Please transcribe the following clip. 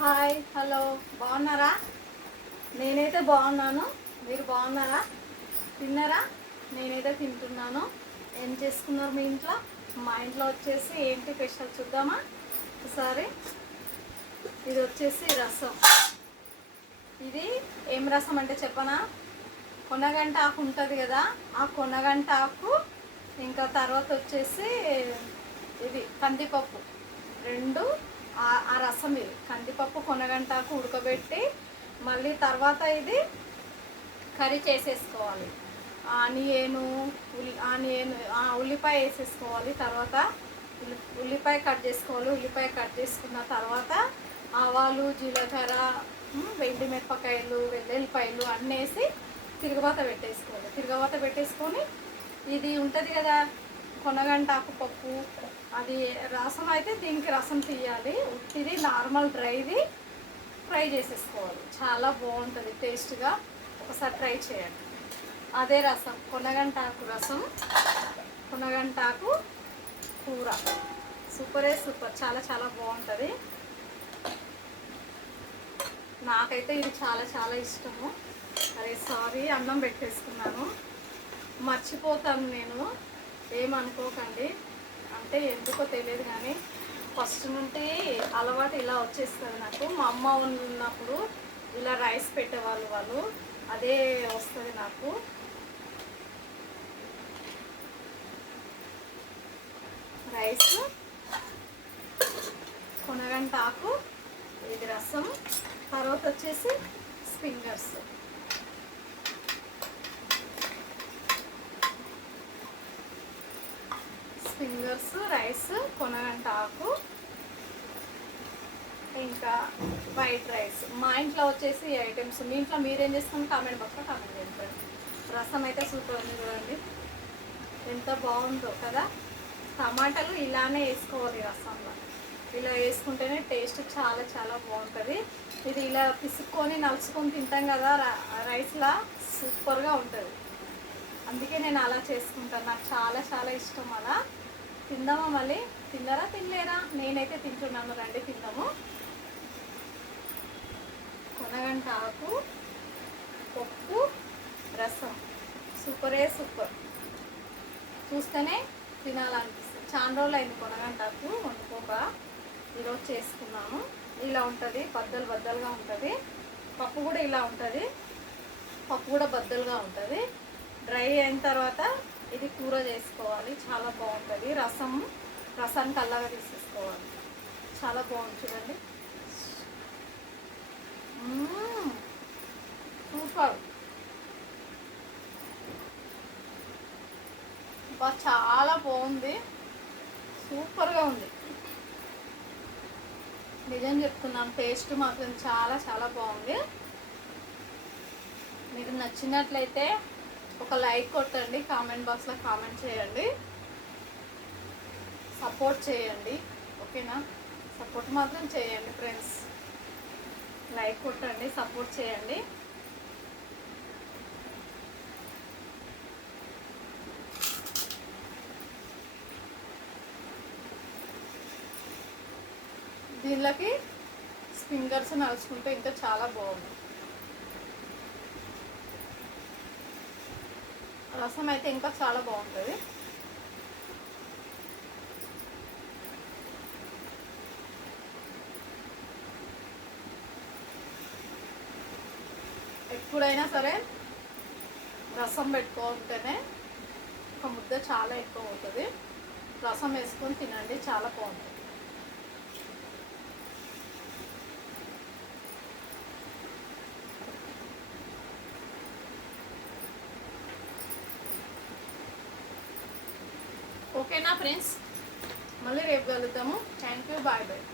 Hi, hello, బాగున్నారా? నేనైతే బాగున్నాను. మీరు బాగున్నారా? తిన్నారా? నేనైతే తింటున్నాను. ఏం చేసుకున్నారు మీ ఇంట్లో? మా ఇంట్లో వచ్చేసి ఏంటి స్పెషల్ చూద్దామా ఒకసారి. ఇది వచ్చేసి రసం. ఇది ఏం రసం అంటే చెప్పనా? కొనగంట ఆకు ఉంటుంది కదా, ఆ కొనగంట ఆకు, ఇంకా తర్వాత వచ్చేసి ఇది కందిపప్పు, రెండు ఆ రసం. ఇది కందిపప్పు కొనగంటాకు ఉడకబెట్టి మళ్ళీ తర్వాత ఇది కర్రీ చేసేసుకోవాలి. ఆనియన్ ఉల్లిపాయ వేసేసుకోవాలి. తర్వాత ఉల్లిపాయ కట్ చేసుకోవాలి. ఉల్లిపాయ కట్ చేసుకున్న తర్వాత ఆవాలు, జీలకర్ర, వెండి మిరపకాయలు, వెల్లుల్లిపాయలు అన్నీ వేసి తిరగబాత పెట్టేసుకోవాలి. తిరగబాత పెట్టేసుకొని ఇది ఉంటుంది కదా కొనగంటాకు పప్పు, అది రసం అయితే దీనికి రసం తీయాలి. ఉట్టిది నార్మల్ డ్రైది ఫ్రై చేసేసుకోవాలి. చాలా బాగుంటుంది టేస్ట్గా. ఒకసారి ట్రై చేయండి. అదే రసం, కొనగంటాకు రసం, కొనగంటాకు కూర. సూపరే సూపర్, చాలా చాలా బాగుంటుంది. నాకైతే ఇది చాలా చాలా ఇష్టము. అరే సారీ, అన్నం పెట్టేసుకున్నాను, మర్చిపోతాను నేను, ఏమనుకోకండి. అంటే ఎందుకో తెలియదు కానీ ఫస్ట్ నుండి అలవాటు ఇలా వచ్చేస్తుంది నాకు. మా అమ్మ ఉన్నప్పుడు ఇలా రైస్ పెట్టేవాళ్ళు, వాళ్ళు అదే వస్తుంది నాకు. రైస్, కొనగంటాకు, ఇది రసం, తర్వాత వచ్చేసి ఫింగర్స్. ఫింగర్స్, రైస్, కొనగంటాకు, ఇంకా వైట్ రైస్. మా ఇంట్లో వచ్చేసి ఈ ఐటమ్స్. మీ ఇంట్లో మీరేం చేస్తాను కామెంట్ బాక్స్లో కామెంట్ చేయండి. రసం అయితే సూపర్ ఉంది చూడండి, ఎంత బాగుందో కదా. టమాటాలు ఇలానే వేసుకోవాలి రసంలో. ఇలా వేసుకుంటేనే టేస్ట్ చాలా చాలా బాగుంటుంది. ఇది ఇలా పిసుక్కొని నలుచుకొని తింటాం కదా రైస్లా, సూపర్గా ఉంటుంది. అందుకే నేను అలా చేసుకుంటాను, నాకు చాలా చాలా ఇష్టం అలా. తిందామా మళ్ళీ? తిన్నారా తినలేరా? నేనైతే తింటున్నాను, రండి తిందాము. కొనగంటాకు పప్పు రసం, సూపరే సూపర్. చూస్తేనే తినాలనిపిస్తుంది. చాలా రోజులు అయింది కొనగంటాకు వండుకోక, ఈరోజు చేసుకున్నాను. ఇలా ఉంటుంది, బద్దలు బద్దలుగా ఉంటుంది. పప్పు కూడా ఇలా ఉంటుంది, పప్పు కూడా బద్దలుగా ఉంటుంది. డ్రై అయిన తర్వాత ఇది కూర చేసుకోవాలి, చాలా బాగుంటుంది. రసానికి అల్లగా తీసేసుకోవాలి, చాలా బాగుంది చూడండి. సూపర్, చాలా బాగుంది, సూపర్గా ఉంది. నిజం చెప్తున్నాను, టేస్ట్ మాత్రం చాలా చాలా బాగుంది. మీకు నచ్చినట్లయితే ఒక లైక్ కొట్టండి, కామెంట్ బాక్స్లో కామెంట్ చేయండి, సపోర్ట్ చేయండి. ఓకేనా? సపోర్ట్ మాత్రం చేయండి ఫ్రెండ్స్. లైక్ కొట్టండి, సపోర్ట్ చేయండి. దీనిలోకి ఫింగర్స్ నలుచుకుంటే ఇంకా చాలా బాగుంది. రసం అయితే ఇంకా చాలా బాగుంటుంది. ఎప్పుడైనా సరే రసం పెట్టుకుంటేనే ఒక ముద్ద చాలా ఎక్కువ అవుతుంది. రసం వేసుకొని తినండి, చాలా బాగుంటుంది. ఓకేనా ఫ్రెండ్స్? మళ్ళీ రేపు కలుద్దాము. Thank you, bye bye.